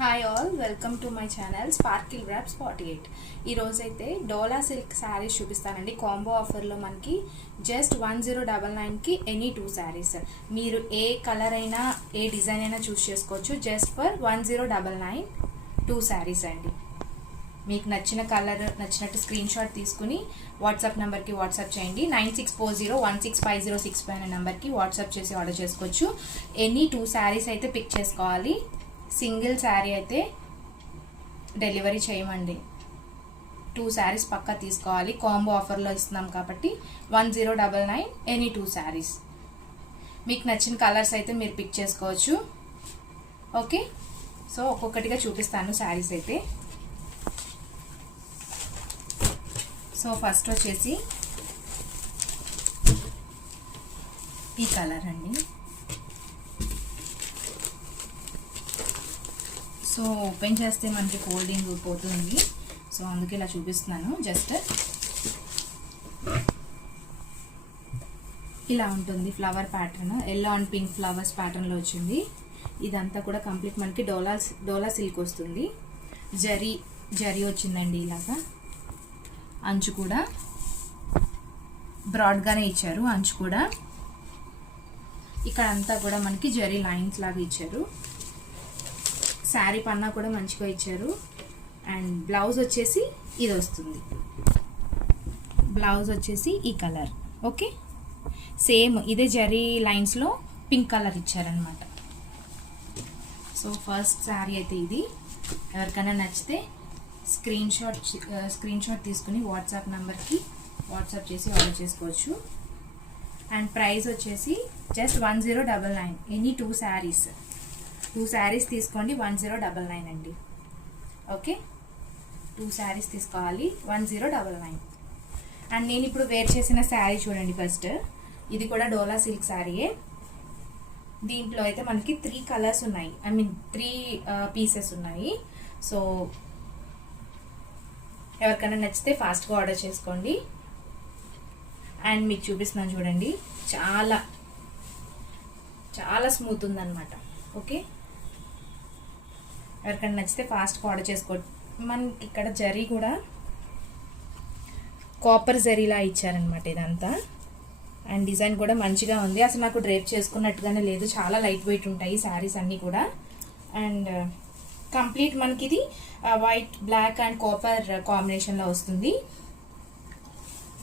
Hi all, welcome to my channel Sparkle Wraps 48. ఈరోజు అయితే డోలా silk saris చూపిస్తానండి. కాంబో ఆఫర్లో మనకి జస్ట్ 1099కి ఎనీ 2 శారీస్. మీరు ఏ కలర్ అయినా ఏ డిజైన్ అయినా చూస్ చేసుకోవచ్చు. జస్ట్ ఫర్ 1099 2 శారీస్ అండి. మీకు నచ్చిన కలర్ నచ్చినట్టు స్క్రీన్ షాట్ తీసుకుని వాట్సాప్ నెంబర్కి వాట్సాప్ చేయండి. 9640165065 అనే నెంబర్కి వాట్సాప్ చేసి ఆర్డర్ చేసుకోవచ్చు. ఎనీ 2 శారీస్ అయితే పిక్ చేసుకోవాలి. సింగిల్ శారీ అయితే డెలివరీ చేయమండి. 2 శారీస్ పక్కా తీసుకోవాలి. కాంబో ఆఫర్లో ఇస్తున్నాం కాబట్టి 1099 ఎనీ 2 శారీస్. మీకు నచ్చిన కలర్స్ అయితే మీరు పిక్ చేసుకోవచ్చు. ఓకే, సో ఒక్కొక్కటిగా చూపిస్తాను శారీస్ అయితే. సో ఫస్ట్ వచ్చేసి ఈ కలర్ అండి. సో ఓపెన్ చేస్తే మనకి ఫోల్డింగ్ పోతుంది, సో అందుకే ఇలా చూపిస్తున్నాను. జస్ట్ ఇలా ఉంటుంది flower pattern. Yellow and pink flowers ప్యాటర్న్లో వచ్చింది. ఇదంతా కూడా కంప్లీట్ మనకి డోలా సిల్క్ వస్తుంది. జరీ వచ్చిందండి. ఇలాగా అంచు కూడా బ్రాడ్గానే ఇచ్చారు. అంచు కూడా ఇక్కడ అంతా కూడా మనకి జరీ లైన్స్ లాగా ఇచ్చారు. శారీ పన్నా కూడా మంచిగా ఇచ్చారు. అండ్ బ్లౌజ్ వచ్చేసి ఇది వస్తుంది. బ్లౌజ్ వచ్చేసి ఈ కలర్. ఓకే, సేమ్ ఇదే జరీ లైన్స్లో పింక్ కలర్ ఇచ్చారనమాట. సో ఫస్ట్ శారీ అయితే ఇది. ఎవరికైనా నచ్చితే స్క్రీన్ షాట్ తీసుకుని వాట్సాప్ నెంబర్కి వాట్సాప్ చేసి ఆర్డర్ చేసుకోవచ్చు. అండ్ ప్రైస్ వచ్చేసి జస్ట్ 1099 ఎనీ 2 శారీస్. 2 శారీస్ తీసుకోండి, 1099 అండి. ఓకే, 2 శారీస్ తీసుకోవాలి, 1099. అండ్ నేను ఇప్పుడు వేర్ చేసిన శారీ చూడండి. ఫస్ట్ ఇది కూడా డోలా సిల్క్ శారీయే. దీంట్లో అయితే మనకి 3 కలర్స్ ఉన్నాయి. 3 పీసెస్ ఉన్నాయి. సో ఎవరికైనా నచ్చితే ఫాస్ట్గా ఆర్డర్ చేసుకోండి. అండ్ మీకు చూపిస్తున్నాను చూడండి, చాలా చాలా స్మూత్ ఉందన్నమాట. ఓకే, ఎవరికైనా నచ్చితే ఫాస్ట్గా ఆర్డర్ చేసుకోండి. మనకి ఇక్కడ జరీ కూడా కాపర్ జరీలా ఇచ్చారనమాట ఇదంతా. అండ్ డిజైన్ కూడా మంచిగా ఉంది. అసలు నాకు డ్రేప్ చేసుకున్నట్టుగానే లేదు. చాలా లైట్ వెయిట్ ఉంటాయి శారీస్ అన్నీ కూడా. అండ్ కంప్లీట్ మనకి ఇది వైట్, బ్లాక్ అండ్ కాపర్ కాంబినేషన్లో వస్తుంది.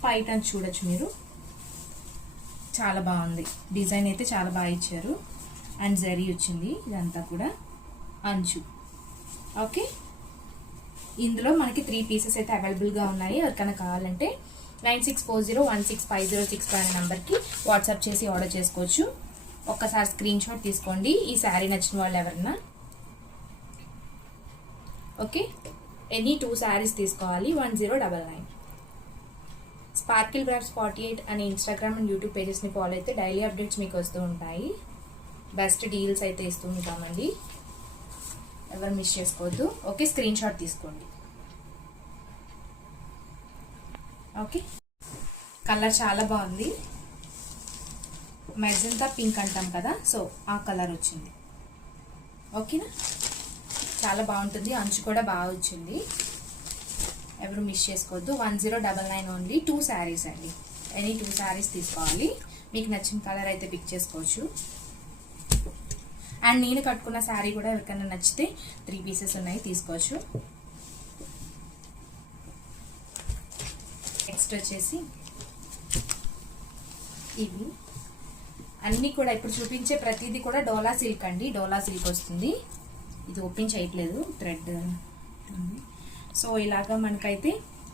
పైట చూడొచ్చు మీరు, చాలా బాగుంది. డిజైన్ అయితే చాలా బాగా ఇచ్చారు. అండ్ జరీ వచ్చింది ఇదంతా కూడా అంచు. ఓకే, ఇందులో మనకి 3 పీసెస్ అయితే అవైలబుల్గా ఉన్నాయి. ఎవరికైనా కావాలంటే 9640165065 అనే నెంబర్కి వాట్సాప్ చేసి ఆర్డర్ చేసుకోవచ్చు. ఒక్కసారి స్క్రీన్ షాట్ తీసుకోండి ఈ శారీ నచ్చిన వాళ్ళు ఎవరన్నా. ఓకే, ఎనీ 2 శారీస్ తీసుకోవాలి, 1099. స్పార్కిల్ ర్యాప్స్ 48 అనే ఇన్స్టాగ్రామ్ అండ్ యూట్యూబ్ పేజెస్ని ఫాలో అయితే డైలీ అప్డేట్స్ మీకు వస్తూ ఉంటాయి. బెస్ట్ డీల్స్ అయితే ఇస్తూ ఉంటామండి. ఎవరు మిస్ చేసుకోవద్దు. ఓకే, స్క్రీన్ షాట్ తీసుకోండి. ఓకే, కలర్ చాలా బాగుంది. మెజంతా పింక్ అంటాం కదా, సో ఆ కలర్ వచ్చింది. ఓకేనా, చాలా బాగుంటుంది. అంచు కూడా బాగా వచ్చింది. ఎవరు మిస్ చేసుకోవద్దు. 1099 ఓన్లీ 2 శారీస్ అండి. ఎనీ 2 శారీస్ తీసుకోవాలి. మీకు నచ్చిన కలర్ అయితే పిక్ చేసుకోవచ్చు. అండ్ నేను కట్టుకున్న శారీ కూడా ఎవరికైనా నచ్చితే 3 పీసెస్ ఉన్నాయి, తీసుకోవచ్చు. నెక్స్ట్ వచ్చేసి ఇవి అన్నీ కూడా ఇప్పుడు చూపించే ప్రతిదీ కూడా డోలా సిల్క్ అండి. డోలా సిల్క్ వస్తుంది. ఇది ఓపెన్ చేయట్లేదు, థ్రెడ్. సో ఇలాగా మనకైతే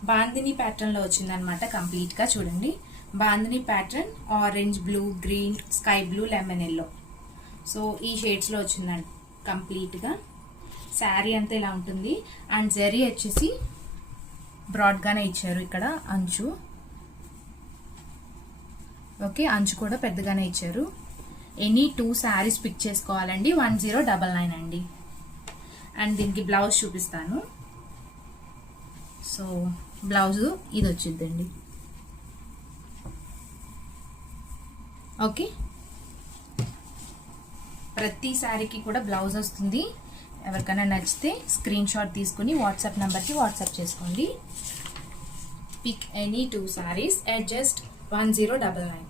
బాందిని ప్యాటర్న్లో వచ్చిందనమాట. కంప్లీట్గా చూడండి, bandhani pattern orange, blue, green, sky blue, lemon yellow. So ఈ షేడ్స్లో వచ్చిందండి కంప్లీట్గా. శారీ అంతా ఇలా ఉంటుంది. అండ్ జరీ వచ్చేసి బ్రాడ్గానే ఇచ్చారు ఇక్కడ అంచు. ఓకే, అంచు కూడా పెద్దగానే ఇచ్చారు. ఎనీ 2 శారీస్ పిక్ చేసుకోవాలండి, 1099 అండి. అండ్ దీనికి బ్లౌజ్ చూపిస్తాను. సో బ్లౌజ్ ఇది వచ్చిందండి. ఓకే, ప్రతి శారీకి కూడా బ్లౌజ్ వస్తుంది. ఎవరికైనా నచ్చితే స్క్రీన్ షాట్ తీసుకుని వాట్సాప్ నెంబర్కి వాట్సాప్ చేసుకోండి. Pick any 2 sarees at just 1099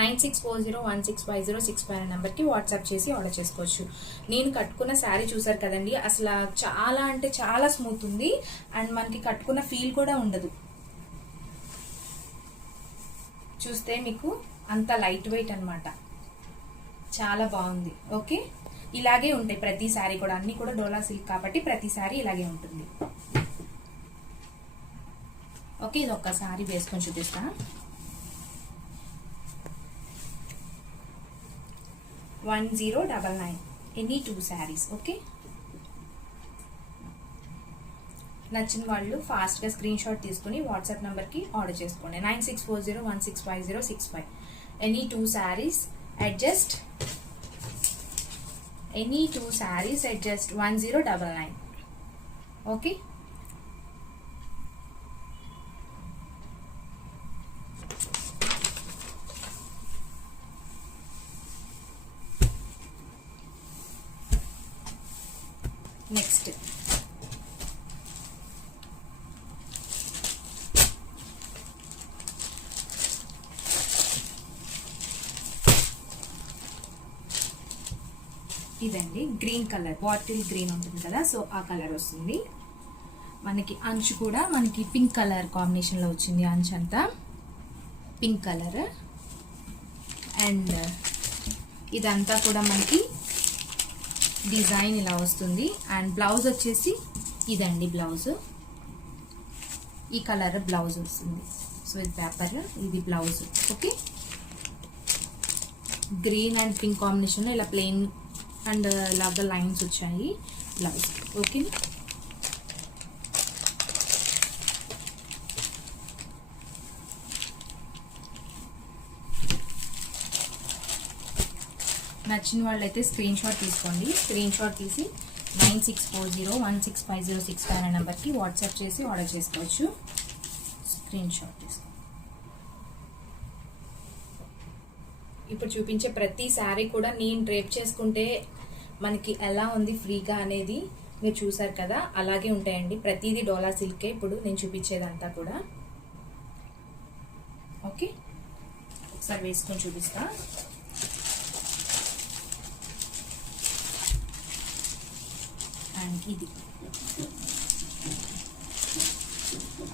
9640165065 అనే నెంబర్కి వాట్సాప్ చేసి ఆర్డర్ చేసుకోవచ్చు. నేను కట్టుకున్న శారీ చూసారు కదండి, అసలు చాలా అంటే చాలా స్మూత్ ఉంది అండ్ మనకి కట్టుకున్న ఫీల్ కూడా ఉండదు. చూస్తే మీకు అంత లైట్ వెయిట్ అన్నమాట, చాలా బాగుంది. ఓకే, ఇలాగే ఉంటాయి ప్రతి శారీ కూడా, అన్ని కూడా డోలా సిల్క్ కాబట్టి ప్రతి శారీ ఇలాగే ఉంటుంది. ఓకే, ఇది ఒక్క శారీ వేసుకొని చూపిస్తా. 1099 ఎనీ 2 sarees. ఓకే, నచ్చిన వాళ్ళు ఫాస్ట్గా స్క్రీన్ షాట్ తీసుకుని వాట్సాప్ నెంబర్కి ఆర్డర్ చేసుకోండి. 9640165065 any 2 sarees at just 1099. Okay, next ఇదండి, గ్రీన్ కలర్, బాటిల్ గ్రీన్ ఉంటుంది కదా, సో ఆ కలర్ వస్తుంది. మనకి అంచు కూడా మనకి పింక్ కలర్ కాంబినేషన్లో వచ్చింది. అంచు అంతా పింక్ కలర్ అండ్ ఇదంతా కూడా మనకి డిజైన్ ఇలా వస్తుంది. అండ్ బ్లౌజ్ వచ్చేసి ఇదండి, బ్లౌజ్ ఈ కలర్ బ్లౌజ్ వస్తుంది. సో ఇది పేపర్, ఇది blouse. Okay, green and pink కాంబినేషన్లో ఇలా ప్లెయిన్ అండ్ ఇలాగా లైన్స్ వచ్చాయి బ్లౌజ్. ఓకే, నచ్చిన వాళ్ళైతే స్క్రీన్ షాట్ తీసుకోండి. స్క్రీన్ షాట్ తీసి 9640165065 అనే నెంబర్కి వాట్సాప్ చేసి ఆర్డర్ చేసుకోవచ్చు. స్క్రీన్ షాట్ తీసుకోండి. ఇప్పుడు చూపించే ప్రతి శారీ కూడా నేను డ్రేప్ చేసుకుంటే మనకి ఎలా ఉంది ఫ్రీగా అనేది మీరు చూసారు కదా, అలాగే ఉంటాయండి. ప్రతిదీ డోలా సిల్కే ఇప్పుడు నేను చూపించేదంతా కూడా. ఓకే, ఒకసారి వేసుకొని చూపిస్తా. అండ్ ఇది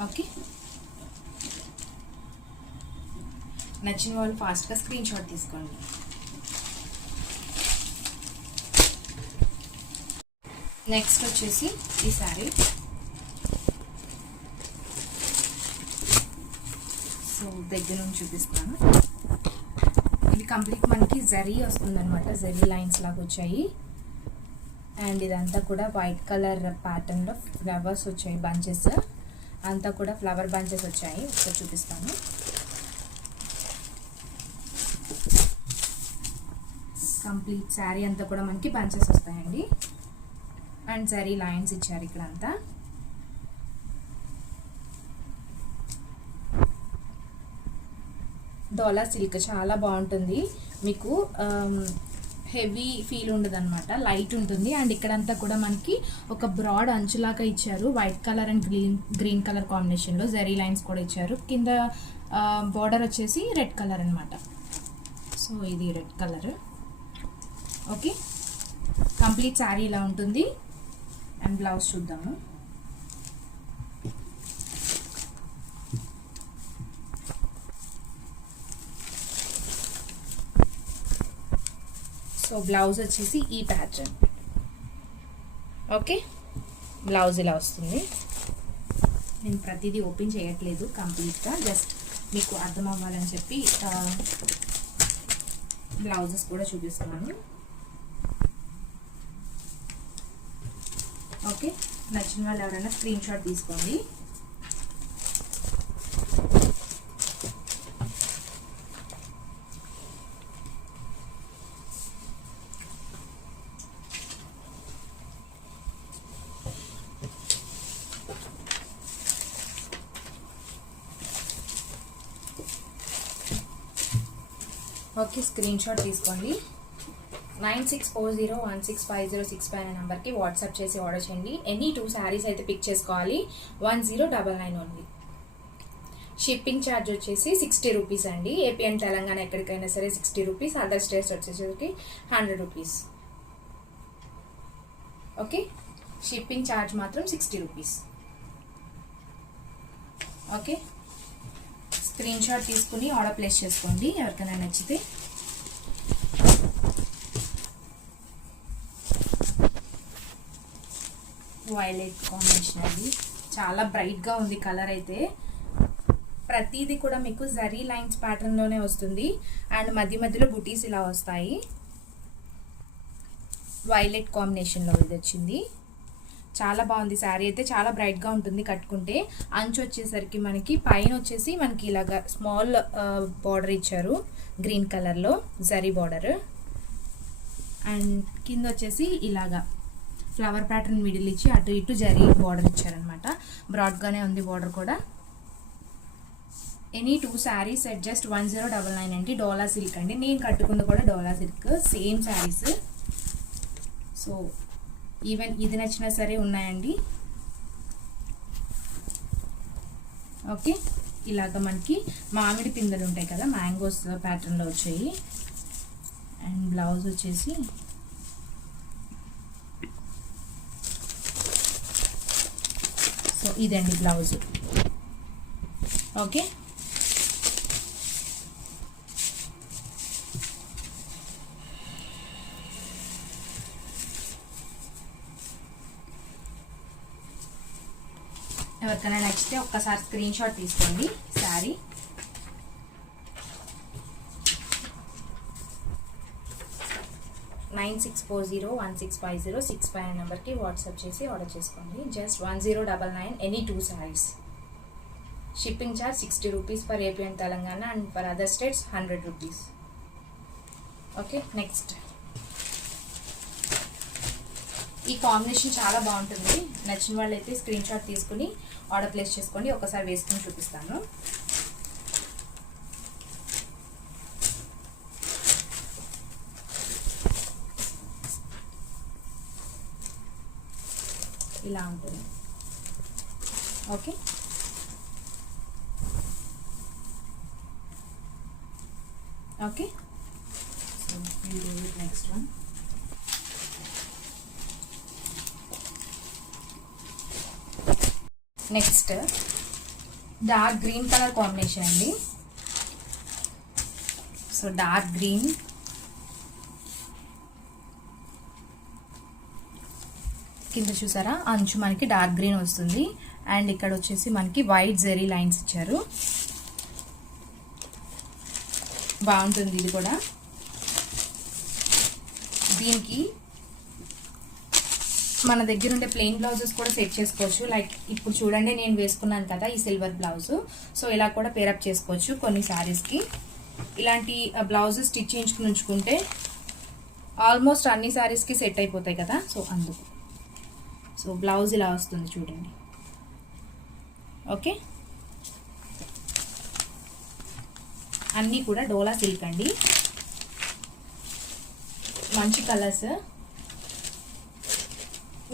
ఓకే, నచ్చిన వాళ్ళు ఫాస్ట్గా స్క్రీన్ షాట్ తీసుకోండి. నెక్స్ట్ వచ్చేసి ఈ శారీ. సో దగ్గర నుంచి చూపిస్తాను. ఇది కంప్లీట్ మనకి జరీ వస్తుంది అనమాట, జరీ లైన్స్ లాగా వచ్చాయి. అండ్ ఇదంతా కూడా వైట్ కలర్ ప్యాటర్న్లో ఫ్లవర్స్ వచ్చాయి, బంచెస్ అంతా కూడా ఫ్లవర్ బంచెస్ వచ్చాయి. ఒకసారి చూపిస్తాను. కంప్లీట్ శారీ అంతా కూడా మనకి బంచెస్ వస్తాయండి. అండ్ జరీ లైన్స్ ఇచ్చారు ఇక్కడ అంతా. డోలా సిల్క్ చాలా బాగుంటుంది, మీకు హెవీ ఫీల్ ఉండదు అనమాట, లైట్ ఉంటుంది. అండ్ ఇక్కడంతా కూడా మనకి ఒక బ్రాడ్ అంచులాగా ఇచ్చారు, white colour and green colour కాంబినేషన్లో జరీ లైన్స్ కూడా ఇచ్చారు. కింద బార్డర్ వచ్చేసి రెడ్ కలర్ అనమాట. సో ఇది red colour. Okay, complete sari ఇలా ఉంటుంది. అండ్ బ్లౌజ్ చూద్దాము. సో బ్లౌజ్ వచ్చేసి ఈ ప్యాటర్న్. ఓకే, బ్లౌజ్ ఇలా వస్తుంది. నేను ప్రతిదీ ఓపెన్ చేయట్లేదు, కంప్లీట్గా జస్ట్ మీకు అర్థం అవ్వాలని చెప్పి బ్లౌజెస్ కూడా చూపిస్తున్నాను. ఓకే, నచ్చిన వాళ్ళు ఎవరైనా స్క్రీన్ షాట్ తీసుకోండి. ఓకే, స్క్రీన్ షాట్ తీసుకోండి. 9640165065 అనే నెంబర్కి వాట్సాప్ చేసి ఆర్డర్ చేయండి. ఎనీ 2 శారీస్ అయితే పిక్ చేసుకోవాలి. 1099 ఓన్లీ. షిప్పింగ్ ఛార్జ్ వచ్చేసి 60 రూపీస్ అండి. ఏపీ అండ్ తెలంగాణ ఎక్కడికైనా సరే 60 రూపీస్, అదర్ స్టేట్స్ వచ్చేసరికి 100 రూపీస్. ఓకే, షిప్పింగ్ ఛార్జ్ మాత్రం 60 రూపీస్. ఓకే, స్క్రీన్ షాట్ తీసుకుని ఆర్డర్ ప్లేస్ చేసుకోండి ఎవరికైనా నచ్చితే. వైలెట్ కాంబినేషన్ అండి, చాలా బ్రైట్గా ఉంది కలర్ అయితే. ప్రతిదీ కూడా మీకు జరీ లైన్స్ ప్యాటర్న్లోనే వస్తుంది అండ్ మధ్య మధ్యలో బుటీస్ ఇలా వస్తాయి. వైలెట్ కాంబినేషన్లో ఇది వచ్చింది. చాలా బాగుంది శారీ అయితే, చాలా బ్రైట్గా ఉంటుంది కట్టుకుంటే. అంచు వచ్చేసరికి మనకి పైన వచ్చేసి మనకి ఇలాగా స్మాల్ బార్డర్ ఇచ్చారు గ్రీన్ కలర్లో, జరీ బార్డర్. అండ్ కింద వచ్చేసి ఇలాగా ఫ్లవర్ ప్యాటర్న్ మిడిల్ ఇచ్చి అటు ఇటు జరీ బార్డర్ ఇచ్చారనమాట. బ్రాడ్గానే ఉంది బార్డర్ కూడా. ఎనీ 2 శారీస్ అట్ జస్ట్ 1099 అండి. డోలా సిల్క్ అండి, నేను కట్టుకుంది కూడా Dola silk, same saris. So even ఇది నచ్చినా సరే ఉన్నాయండి. ఓకే, ఇలాగ మనకి మామిడి పిందెలు ఉంటాయి కదా, మ్యాంగోస్ ప్యాటర్న్లో వచ్చాయి. అండ్ బ్లౌజ్ వచ్చేసి సో ఇదండి బ్లౌజ్. ఓకే, ఎవరికైనా నచ్చితే ఒక్కసారి స్క్రీన్ షాట్ తీసుకోండి శారీ. నైన్ 9640165065 నెంబర్కి వాట్సాప్ చేసి ఆర్డర్ చేసుకోండి. Just 1099 any 2 saris. Shipping charge 60 rupees for AP and Telangana and for other states 100 rupees. Okay, next ఈ కాంబినేషన్ చాలా బాగుంటుంది. నచ్చిన వాళ్ళు అయితే స్క్రీన్ షాట్ తీసుకుని ఆర్డర్ ప్లేస్ చేసుకోండి. ఒకసారి వేసుకుని చూపిస్తాను. ఇలా ఉంటుంది. Okay, okay, so next one. Next dark green colour combination అండి. సో డార్క్ గ్రీన్, కింద చూసారా అంచు మనకి డార్క్ గ్రీన్ వస్తుంది. అండ్ ఇక్కడ వచ్చేసి మనకి వైట్ జెరీ లైన్స్ ఇచ్చారు. బాగుంటుంది ఇది కూడా. దీనికి మన దగ్గర ఉండే ప్లెయిన్ బ్లౌజెస్ కూడా సెట్ చేసుకోవచ్చు. లైక్ ఇప్పుడు చూడండి నేను వేసుకున్నాను కదా ఈ సిల్వర్ బ్లౌజ్, సో ఇలా కూడా పేరప్ చేసుకోవచ్చు. కొన్ని శారీస్కి ఇలాంటి బ్లౌజెస్ స్టిచ్ చేయించుకుని ఉంచుకుంటే ఆల్మోస్ట్ అన్ని శారీస్కి సెట్ అయిపోతాయి కదా, సో అందుకు. సో బ్లౌజ్ ఇలా వస్తుంది చూడండి. ఓకే, అన్నీ కూడా డోలా సిల్క్ అండి. మంచి కలర్స్.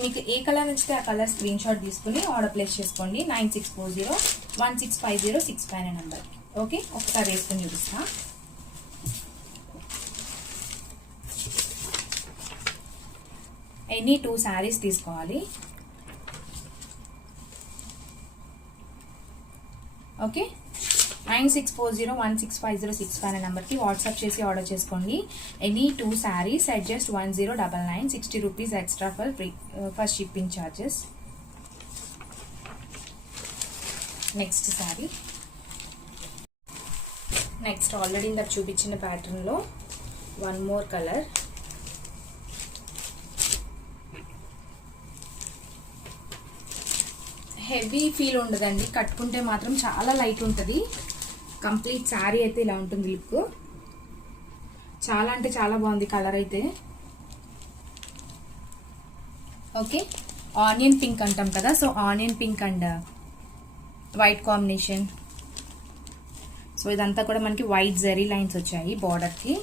మీకు ఏ కలర్ నచ్చితే ఆ కలర్ స్క్రీన్ షాట్ తీసుకుని ఆర్డర్ ప్లేస్ చేసుకోండి. 9640165065 అనే నెంబర్కి. ఓకే, ఒకసారి వేసుకొని చూపిస్తా. ఎనీ 2 శారీస్ తీసుకోవాలి. ఓకే, 9640165065 అనే నెంబర్కి వాట్సాప్ చేసి ఆర్డర్ చేసుకోండి. Any 2 saris at just 1099, 60 rupees extra for shipping charges. Next sari. Next already ఇందాక చూపించిన ప్యాటర్న్లో one more colour. Heavy feel ఉండదండి, కట్టుకుంటే మాత్రం చాలా లైట్ ఉంటుంది. కంప్లీట్ శారీ అయితే ఇలా ఉంటుంది లుక్. చాలా అంటే చాలా బాగుంది కలర్ అయితే. ఓకే, ఆనియన్ పింక్ అంటాం కదా, so onion pink and white combination. So ఇదంతా కూడా మనకి వైట్ జరీ లైన్స్ వచ్చాయి బార్డర్కి.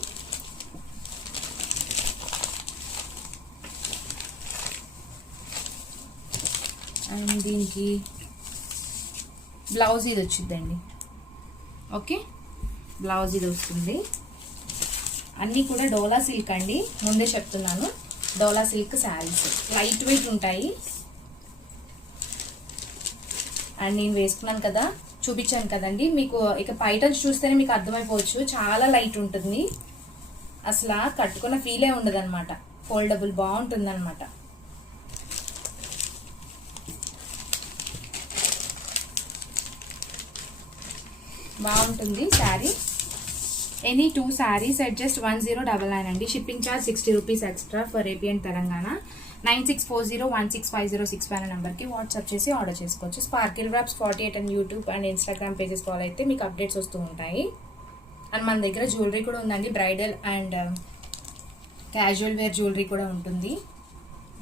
అండ్ దీనికి బ్లౌజ్ ఇది వచ్చిందండి. ఓకే, బ్లౌజ్ ఇది వస్తుంది. అన్నీ కూడా డోలా సిల్క్ అండి, ముందే చెప్తున్నాను. డోలా సిల్క్ శారీస్ లైట్ వెయిట్ ఉంటాయి. అండ్ నేను వేసుకున్నాను కదా, చూపించాను కదండి మీకు. ఇక పైటన్స్ చూస్తేనే మీకు అర్థమైపోవచ్చు, చాలా లైట్ ఉంటుంది. అసలు కట్టుకున్న ఫీలే ఉండదు అనమాట. ఫోల్డబుల్ బాగుంటుంది అనమాట. బాగుంటుంది sari. Any 2 sarees at just 1099 అండి. Shipping charge 60 rupees extra for AP and Telangana. 9640165065 అనే నెంబర్కి వాట్సాప్ చేసి ఆర్డర్ చేసుకోవచ్చు. Sparkle Wraps 48 and YouTube and Instagram pages follow అయితే మీకు అప్డేట్స్ వస్తూ ఉంటాయి. అండ్ మన దగ్గర జ్యువెలరీ కూడా ఉందండి. Bridal and casual wear jewellery కూడా ఉంటుంది.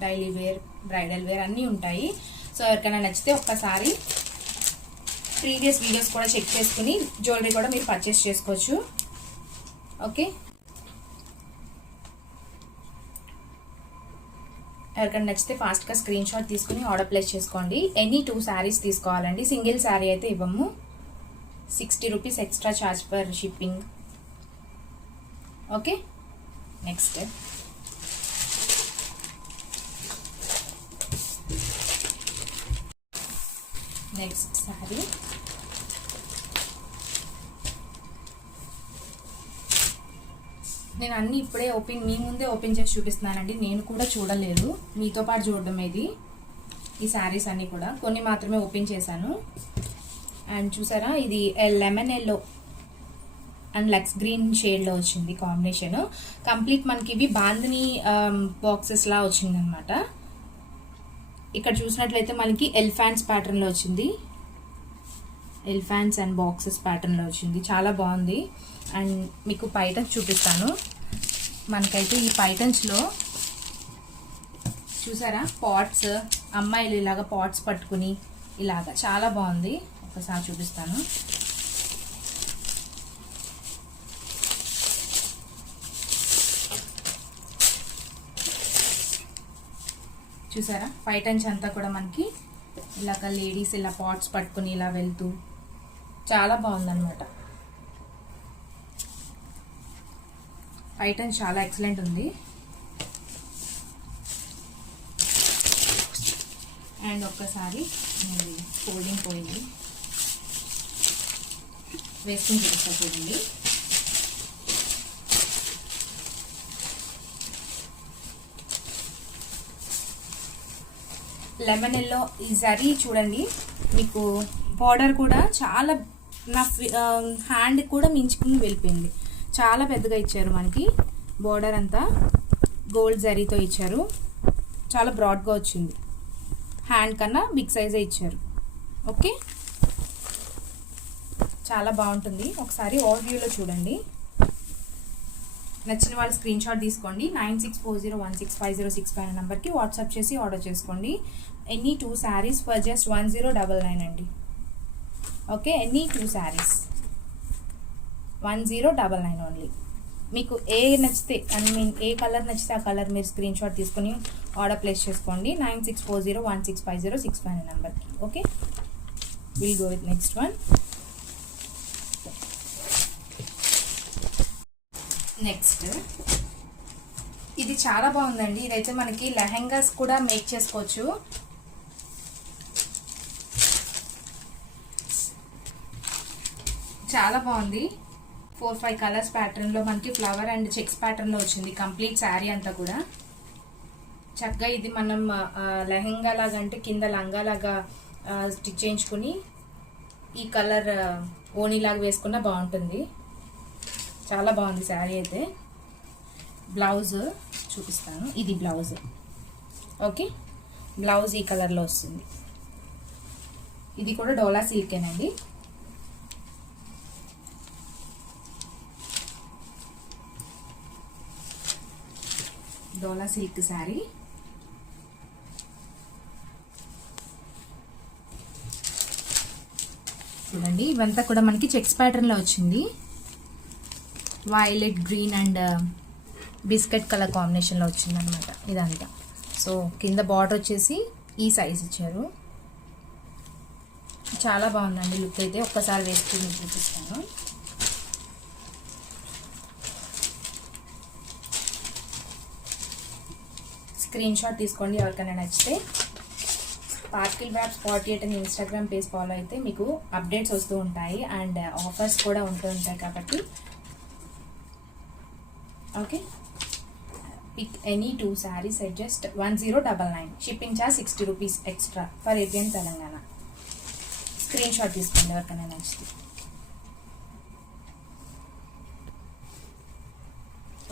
డైలీ వేర్, బ్రైడల్ వేర్ అన్నీ ఉంటాయి. సో ఎవరికైనా నచ్చితే ఒక్కసారి ప్రీవియస్ వీడియోస్ కూడా చెక్ చేసుకుని జ్యువెలరీ కూడా మీరు పర్చేస్ చేసుకోవచ్చు. ఓకే, ఎవరికైనా నచ్చితే ఫాస్ట్గా స్క్రీన్ షాట్ తీసుకుని ఆర్డర్ ప్లేస్ చేసుకోండి. ఎనీ 2 sarees తీసుకోవాలండి. సింగిల్ శారీ అయితే ఇవ్వము. 60 rupees extra charge for shipping. Okay, next sari. నేను అన్నీ ఇప్పుడే మీ ముందే ఓపెన్ చేసి చూపిస్తున్నానండి. నేను కూడా చూడలేదు, మీతో పాటు చూడడం ఇది. ఈ శారీస్ అన్నీ కూడా కొన్ని మాత్రమే ఓపెన్ చేశాను. అండ్ చూసారా, ఇది lemon yellow and lux green షేడ్లో వచ్చింది కాంబినేషన్. కంప్లీట్ మనకి ఇవి బాందిని బాక్సెస్ లా వచ్చింది అనమాట. ఇక్కడ చూసినట్లయితే మనకి ఎలిఫాంట్స్ ప్యాటర్న్లో వచ్చింది. ఎలిఫాంట్స్ అండ్ బాక్సెస్ ప్యాటర్న్లో వచ్చింది. చాలా బాగుంది. అండ్ మీకు పైటన్స్ చూపిస్తాను. మనకైతే ఈ పైటన్స్లో చూసారా, పాట్స్, అమ్మాయిలు ఇలాగా పాట్స్ పట్టుకుని ఇలాగా చాలా బాగుంది. ఒకసారి చూపిస్తాను. చూసారా, పైటన్స్ అంతా కూడా మనకి ఇలాగ లేడీస్ ఇలా పాట్స్ పట్టుకుని ఇలా వెళ్తూ చాలా బాగుందన్నమాట. పైటన్స్ చాలా ఎక్సలెంట్ ఉంది. అండ్ ఒక్కసారి ఫోల్డింగ్ పోయింది, వేసుకుని చూపిస్తా చూడండి. లెమన్ ఎల్లో ఈ జరీ చూడండి, మీకు బార్డర్ కూడా చాలా నా హ్యాండ్ కూడా మించుకుని వెళ్ళిపోయింది. చాలా పెద్దగా ఇచ్చారు మనకి. బార్డర్ అంతా గోల్డ్ జరీతో ఇచ్చారు. చాలా బ్రాడ్గా వచ్చింది. హ్యాండ్ కన్నా బిగ్ సైజే ఇచ్చారు. ఓకే, చాలా బాగుంటుంది. ఒకసారి ఓవర్వ్యూలో చూడండి. నచ్చిన వాళ్ళు స్క్రీన్ షాట్ తీసుకోండి. 9640165065 అనే నెంబర్కి వాట్సాప్ చేసి ఆర్డర్ చేసుకోండి. ఎనీ 2 sarees ఫర్ జస్ట్ 1099 అండి. Okay, any 2 sarees 1099 only. మీకు ఏ నచ్చితే ఏ కలర్ నచ్చితే ఆ కలర్ మీరు స్క్రీన్ షాట్ తీసుకుని ఆర్డర్ ప్లేస్ చేసుకోండి. 9640165065 అనే నెంబర్కి. Okay, will go with next one. Next ఇది చాలా బాగుందండి. ఇదైతే మనకి లెహెంగాస్ కూడా మేక్ చేసుకోవచ్చు. చాలా బాగుంది. 4-5 కలర్స్ ప్యాటర్న్లో మనకి ఫ్లవర్ అండ్ చెక్స్ ప్యాటర్న్లో వచ్చింది కంప్లీట్ శారీ అంతా కూడా. చక్కగా ఇది మనం లెహెంగా లాగా అంటే కింద లంగా లాగా స్టిచ్ చేయించుకుని ఈ కలర్ ఓణీలాగా వేసుకున్నా బాగుంటుంది. చాలా బాగుంది శారీ అయితే. బ్లౌజ్ చూపిస్తాను. ఇది బ్లౌజ్. ఓకే, బ్లౌజ్ ఈ కలర్లో వస్తుంది. ఇది కూడా డోలా సిల్కేనండి. డోలా సిల్క్ శారీ. చూడండి, ఇవంతా కూడా మనకి చెక్స్ ప్యాటర్న్లో వచ్చింది. Violet green and biscuit colour కాంబినేషన్లో వచ్చింది అనమాట ఇదంతా. సో కింద బార్డర్ వచ్చేసి ఈ సైజ్ ఇచ్చారు. చాలా బాగుందండి లుక్ అయితే. ఒక్కసారి వేసుకుని చూపిస్తాను. స్క్రీన్ షాట్ తీసుకోండి ఎవరికైనా నచ్చితే. స్పార్కిల్ వ్రాప్స్ 48 అని ఇన్స్టాగ్రామ్ పేజ్ ఫాలో అయితే మీకు అప్డేట్స్ వస్తూ ఉంటాయి అండ్ ఆఫర్స్ కూడా ఉంటూ ఉంటాయి కాబట్టి. Okay, pick any 2 sarees at just 1099. Shipping charge 60 rupees extra for AP and Telangana. Screen shot తీసుకోండి ఎవరికైనా నచ్చితే.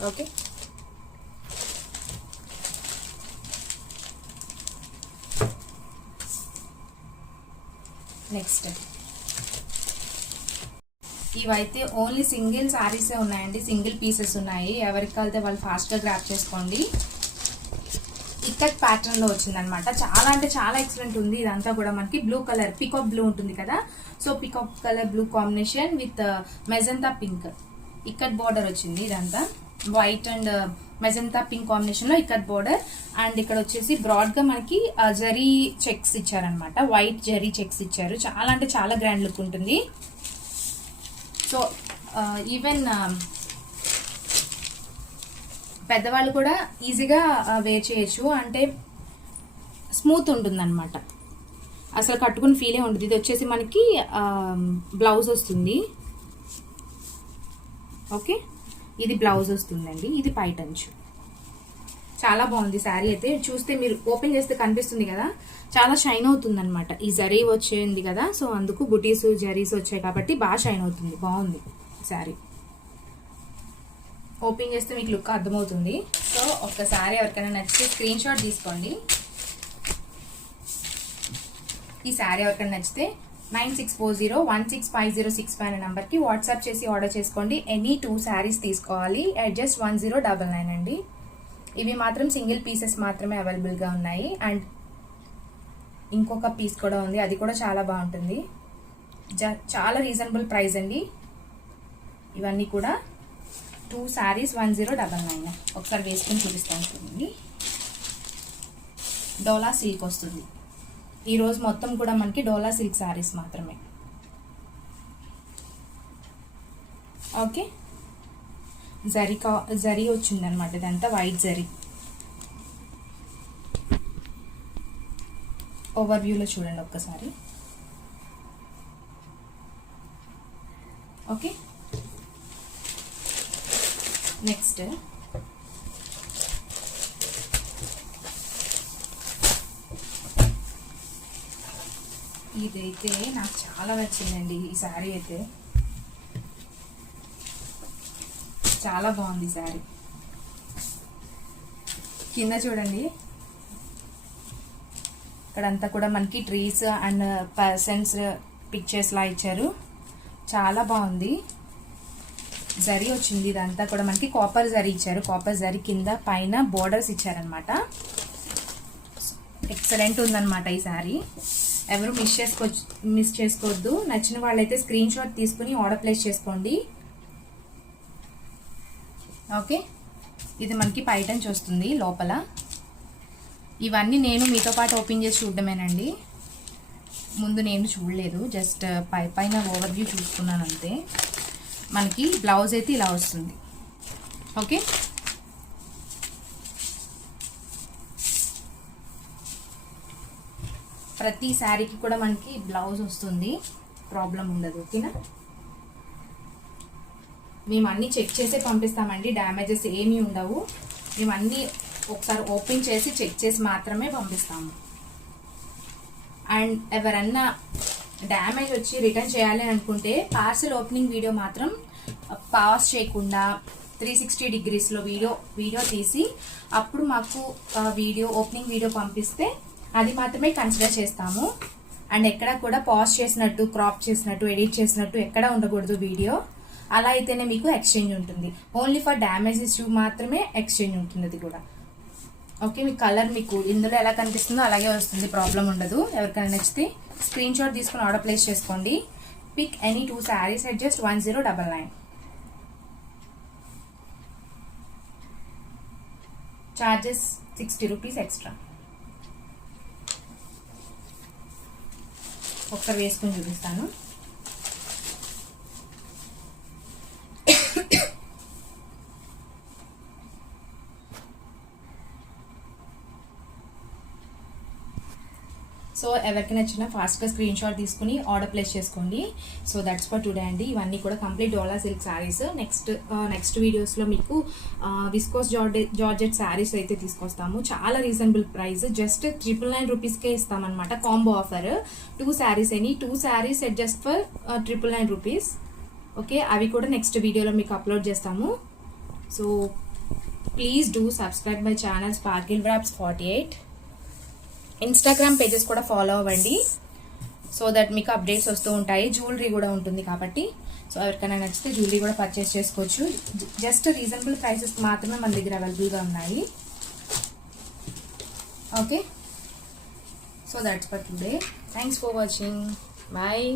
ఓకే, నెక్స్ట్ ఇవైతే ఓన్లీ సింగిల్ సారీసే ఉన్నాయండి, సింగిల్ పీసెస్ ఉన్నాయి. ఎవరికి కలితే వాళ్ళు ఫాస్ట్గా గ్రాప్ చేసుకోండి. ఇక్కత్ ప్యాటర్న్ లో వచ్చిందనమాట. చాలా అంటే చాలా ఎక్సలెంట్ ఉంది. ఇదంతా కూడా మనకి బ్లూ కలర్ పికాక్ బ్లూ ఉంటుంది కదా, so peacock colour blue combination with magenta pink ikat border వచ్చింది. ఇదంతా white and magenta pink combination లో ఇక్కత్ బార్డర్. అండ్ ఇక్కడ వచ్చేసి బ్రాడ్ గా మనకి జరీ చెక్స్ ఇచ్చారనమాట. వైట్ జరీ చెక్స్ ఇచ్చారు. చాలా అంటే చాలా గ్రాండ్ లుక్ ఉంటుంది. సో ఈవెన్ పెద్దవాళ్ళు కూడా ఈజీగా వేర్ చేయొచ్చు. అంటే స్మూత్ ఉంటుంది అనమాట, అసలు కట్టుకుని ఫీలే ఉంటుంది. ఇది వచ్చేసి మనకి బ్లౌజ్ వస్తుంది. ఓకే, ఇది బ్లౌజ్ వస్తుందండి. ఇది పైటంచు. చాలా బాగుంది శారీ అయితే. చూస్తే మీరు ఓపెన్ చేస్తే కనిపిస్తుంది కదా, చాలా షైన్ అవుతుంది అనమాట. ఈ జరీ వచ్చేది కదా, సో అందుకు బుటీస్ జరీస్ వచ్చాయి కాబట్టి బాగా షైన్ అవుతుంది. బాగుంది శారీ. ఓపెన్ చేస్తే మీకు లుక్ అర్థమవుతుంది. సో ఒక్కసారి ఎవరికైనా నచ్చితే స్క్రీన్ షాట్ తీసుకోండి. ఈ శారీ ఎవరికైనా నచ్చితే 9640165065 అనే నెంబర్కి వాట్సాప్ చేసి ఆర్డర్ చేసుకోండి. ఎనీ 2 sarees తీసుకోవాలి అట్ జస్ట్ 1099 అండి. ఇవి మాత్రం సింగిల్ పీసెస్ మాత్రమే అవైలబుల్గా ఉన్నాయి. అండ్ ఇంకొక పీస్ కూడా ఉంది, అది కూడా చాలా బాగుంటుంది. చాలా రీజనబుల్ ప్రైస్ అండి. ఇవన్నీ కూడా 2 sarees 1099. ఒకసారి వేసుకొని చూపిస్తాను చూడండి. డోలా సిల్క్ వస్తుంది. ఈరోజు మొత్తం కూడా మనకి డోలా సిల్క్ శారీస్ మాత్రమే. ఓకే, జరీ వచ్చింది అనమాట. ఇదంతా వైట్ జరీ. ఓవర్ వ్యూలో చూడండి ఒక్కసారి. ఓకే, నెక్స్ట్ ఇదైతే నాకు చాలా నచ్చిందండి. ఈ శారీ అయితే చాలా బాగుంది. శారీ కింద చూడండి, ఇక్కడంతా కూడా మనకి ట్రీస్ అండ్ పర్సన్స్ పిక్చర్స్ లా ఇచ్చారు. చాలా బాగుంది. జరీ వచ్చింది. ఇదంతా కూడా మనకి కాపర్ జరీ ఇచ్చారు. కాపర్ జరీ కింద పైన బోర్డర్స్ ఇచ్చారనమాట. ఎక్సలెంట్ ఉందన్నమాట ఈ శారీ. ఎవరు మిస్ చేసుకోవద్దు. నచ్చిన వాళ్ళైతే స్క్రీన్ షాట్ తీసుకుని ఆర్డర్ ప్లేస్ చేసుకోండి. ఓకే, ఇది మనకి పైటంచు వస్తుంది లోపల. ఇవన్నీ నేను మీతో పాటు ఓపెన్ చేసి చూడడమేనండి. ముందు నేను చూడలేదు, జస్ట్ పైన ఓవర్ వ్యూ చూసుకున్నాను అంతే. మనకి బ్లౌజ్ అయితే ఇలా వస్తుంది. ఓకే, ప్రతి శారీకి కూడా మనకి బ్లౌజ్ వస్తుంది, ప్రాబ్లం ఉండదు. ఓకేనా, మేము అన్నీ చెక్ చేసే పంపిస్తామండి. డ్యామేజెస్ ఏమీ ఉండవు. మేము అన్నీ ఒకసారి ఓపెన్ చేసి చెక్ చేసి మాత్రమే పంపిస్తాము. అండ్ ఎవరన్నా డ్యామేజ్ వచ్చి రిటర్న్ చేయాలి అనుకుంటే పార్సల్ ఓపెనింగ్ వీడియో మాత్రం పాస్ చేయకుండా 360 degreesలో వీడియో తీసి అప్పుడు మాకు ఓపెనింగ్ వీడియో పంపిస్తే అది మాత్రమే కన్సిడర్ చేస్తాము. అండ్ ఎక్కడ కూడా పాజ్ చేసినట్టు, క్రాప్ చేసినట్టు, ఎడిట్ చేసినట్టు ఎక్కడ ఉండకూడదు వీడియో. అలా అయితేనే మీకు ఎక్స్చేంజ్ ఉంటుంది. ఓన్లీ ఫర్ డ్యామేజ్ ఇష్యూ మాత్రమే ఎక్స్చేంజ్ ఉంటుంది. అది కూడా ఓకే. మీ కలర్ మీకు ఇందులో ఎలా కనిపిస్తుందో అలాగే వస్తుంది, ప్రాబ్లం ఉండదు. ఎవరికైనా నచ్చితే స్క్రీన్ షాట్ తీసుకుని ఆర్డర్ ప్లేస్ చేసుకోండి. Pick any 2 sarees at just 1099. Charges 60 rupees extra. ఒక్కరు వేసుకొని చూపిస్తాను. సో ఎవరికి నచ్చినా ఫాస్ట్గా స్క్రీన్ షాట్ తీసుకుని ఆర్డర్ ప్లేస్ చేసుకోండి. సో దట్స్ ఫర్ టుడే అండి. ఇవన్నీ కూడా complete Dola silk saris. Next వీడియోస్లో మీకు విస్కోస్ జార్జెట్ శారీస్ అయితే తీసుకొస్తాము. చాలా రీజనబుల్ ప్రైస్, జస్ట్ 999 రూపీస్కే ఇస్తామన్నమాట. కాంబో ఆఫర్ 2 శారీస్ అని 2 saris at just for 999 rupees. Okay, అవి కూడా నెక్స్ట్ వీడియోలో మీకు అప్లోడ్ చేస్తాము. So please do subscribe my channel Sparkle Wraps 48. Instagram pages కూడా ఫాలో అవ్వండి, సో దట్ మీకు అప్డేట్స్ వస్తూ ఉంటాయి. జ్యువెలరీ కూడా ఉంటుంది కాబట్టి సో ఎవరికైనా నచ్చితే జ్యువెలరీ కూడా పర్చేస్ చేసుకోవచ్చు. జస్ట్ రీజనబుల్ ప్రైసెస్ మాత్రమే మన దగ్గర అవైలబుల్గా ఉన్నాయి. Okay, so that's for today. Thanks for watching. Bye.